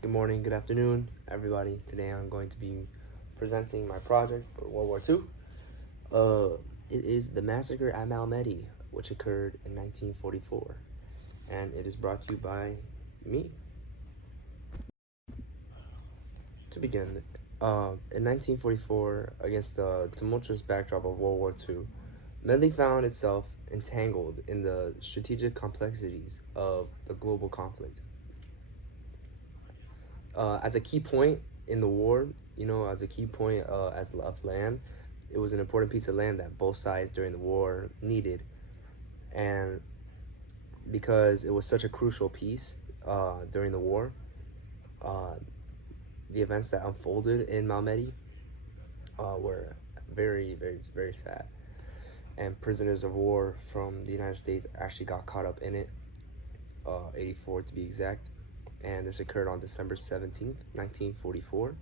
Good morning, good afternoon, everybody. Today I'm going to be presenting my project for World War II. It is the Massacre at Malmedy, which occurred in 1944, and it is brought to you by me. To begin, in 1944, against the tumultuous backdrop of World War II, Medley found itself entangled in the strategic complexities of the global conflict. As a key point in the war, as a key point as of land, it was an important piece of land that both sides during the war needed, and because it was such a crucial piece during the war, uh, the events that unfolded in Malmedy were very, very, very sad. And prisoners of war from the United States actually got caught up in it, 84 to be exact. And this occurred on December 17th, 1944.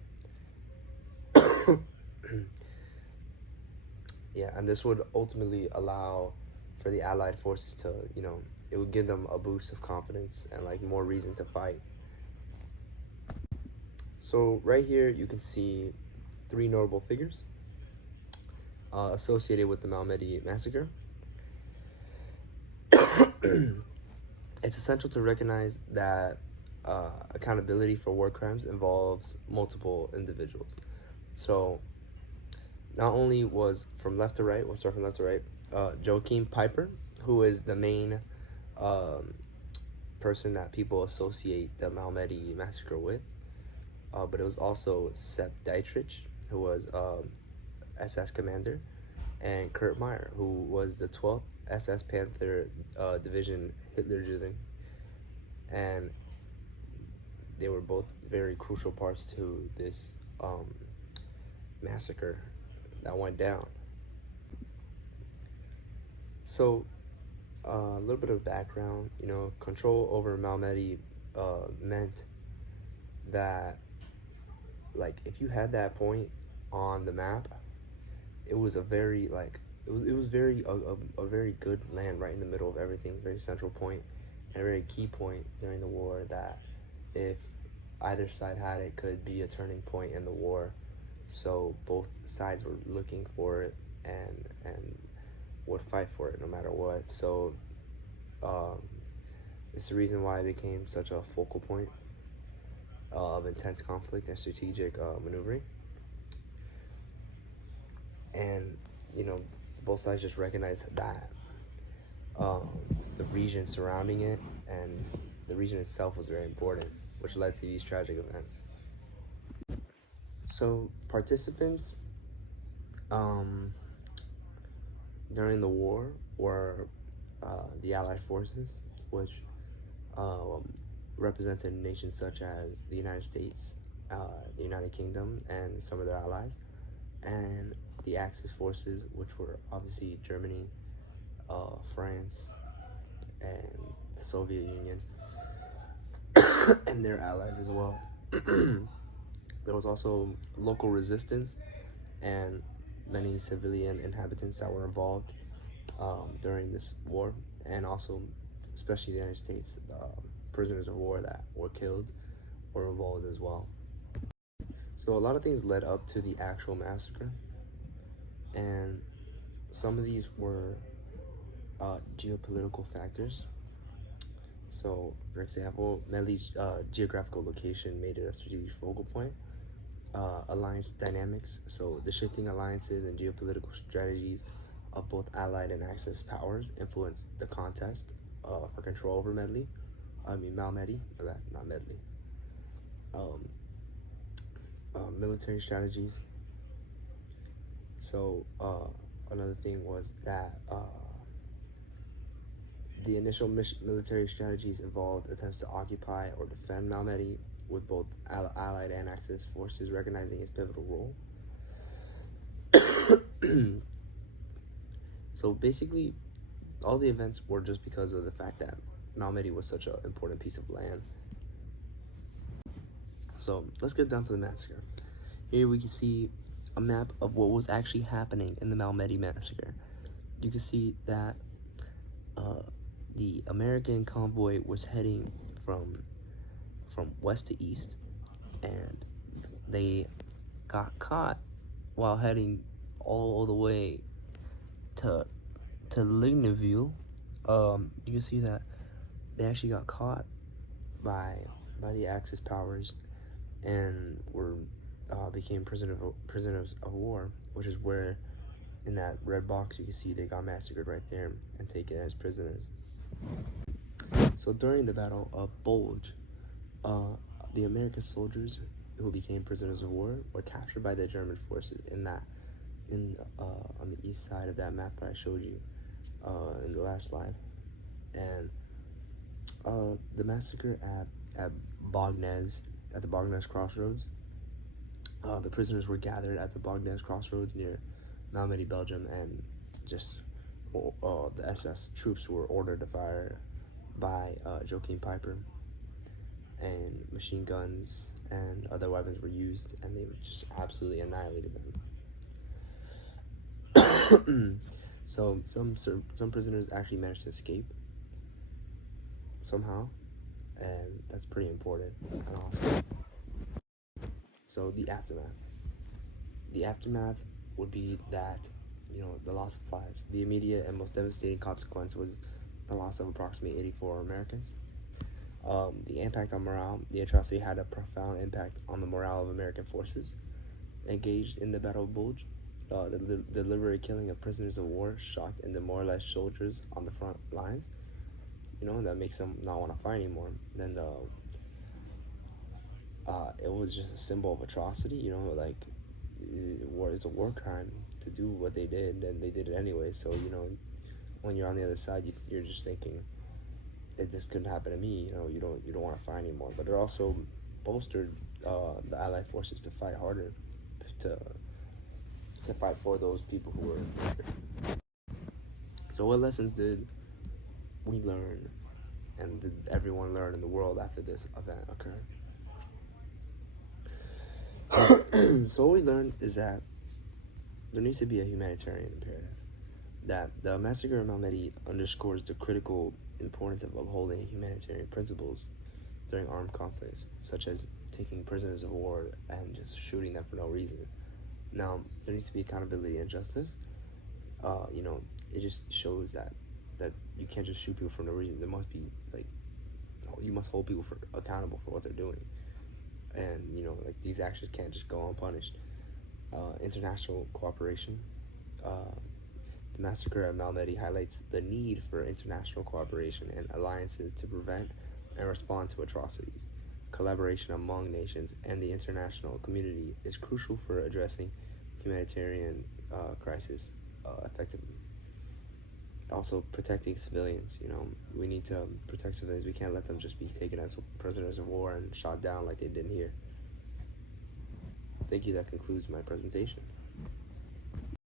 Yeah, and this would ultimately allow for the Allied forces to, it would give them a boost of confidence and like more reason to fight. So right here you can see three notable figures associated with the Malmedy Massacre. It's essential to recognize that accountability for war crimes involves multiple individuals. So not only was from left to right, we'll start from left to right, Joachim Peiper, who is the main um, person that people associate the Malmedy Massacre with, but it was also Sepp Dietrich, who was SS commander, and Kurt Meyer, who was the 12th SS Panther Division Hitlerjugend, and they were both very crucial parts to this massacre that went down. So, a little bit of background, control over Malmedy meant that, like, if you had that point on the map, it was a very, like, it was very, a very good land right in the middle of everything, very central point, and a very key point during the war that if either side had it, could be a turning point in the war. So both sides were looking for it and would fight for it no matter what. So um, it's the reason why it became such a focal point of intense conflict and strategic maneuvering. And both sides just recognized that um, the region surrounding it and the region itself was very important, which led to these tragic events. So participants um, during the war were the Allied forces, which um, represented nations such as the United States, the United Kingdom, and some of their allies, and the Axis forces, which were obviously Germany, France, and the Soviet Union, and their allies as well. There was also local resistance and many civilian inhabitants that were involved during this war, and also, especially the United States, prisoners of war that were killed were involved as well. So a lot of things led up to the actual massacre, and some of these were geopolitical factors. So, for example, Medley's geographical location made it a strategic focal point. Alliance dynamics, so the shifting alliances and geopolitical strategies of both Allied and Axis powers influenced the contest for control over Malmedy, not Medley. Um, Military strategies. So another thing was that the initial military strategies involved attempts to occupy or defend Malmedy, with both Allied and Axis forces recognizing its pivotal role. So basically, all the events were just because of the fact that Malmedy was such an important piece of land. So let's get down to the massacre. Here we can see a map of what was actually happening in the Malmedy massacre. You can see that the American convoy was heading from from west to east, and they got caught while heading all the way to Lignaville. You can see that they actually got caught by the Axis powers and were became prisoners of war, which is where in that red box you can see they got massacred right there and taken as prisoners. So during the Battle of Bulge, the American soldiers who became prisoners of war were captured by the German forces on the east side of that map that I showed you in the last slide. And the massacre at Bognez, at the Bognez Crossroads, the prisoners were gathered at the Bognez Crossroads near Malmedy, Belgium, and just the SS troops were ordered to fire by Joachim Peiper, and machine guns and other weapons were used, and they just absolutely annihilated them. So some prisoners actually managed to escape somehow, and that's pretty important and awesome. So the aftermath would be that, you know, the loss of lives. The immediate and most devastating consequence was the loss of approximately 84 Americans. The impact on morale. The atrocity had a profound impact on the morale of American forces engaged in the Battle of Bulge. The deliberate killing of prisoners of war shocked and demoralized soldiers on the front lines. You know, that makes them not want to fight anymore. Then it was just a symbol of atrocity. You know, like it's a war crime to do what they did, and they did it anyway. So you know, when you're on the other side, you're just thinking, if this couldn't happen to me, you know, you don't want to fight anymore. But it also bolstered the Allied forces to fight harder, to fight for those people who were injured. So what lessons did we learn, and did everyone learn in the world after this event occurred? So what we learned is that there needs to be a humanitarian imperative. That the massacre of Malmedy underscores the critical importance of upholding humanitarian principles during armed conflicts, such as taking prisoners of war and just shooting them for no reason. Now, there needs to be accountability and justice. You know, it just shows that you can't just shoot people for no reason. There must be, like, you must hold people accountable for what they're doing. And, you know, like, these actions can't just go unpunished. International cooperation. The massacre at Malmedy highlights the need for international cooperation and alliances to prevent and respond to atrocities. Collaboration among nations and the international community is crucial for addressing humanitarian crisis effectively. Also, protecting civilians. You know, we need to protect civilians. We can't let them just be taken as prisoners of war and shot down like they did here. Thank you. That concludes my presentation.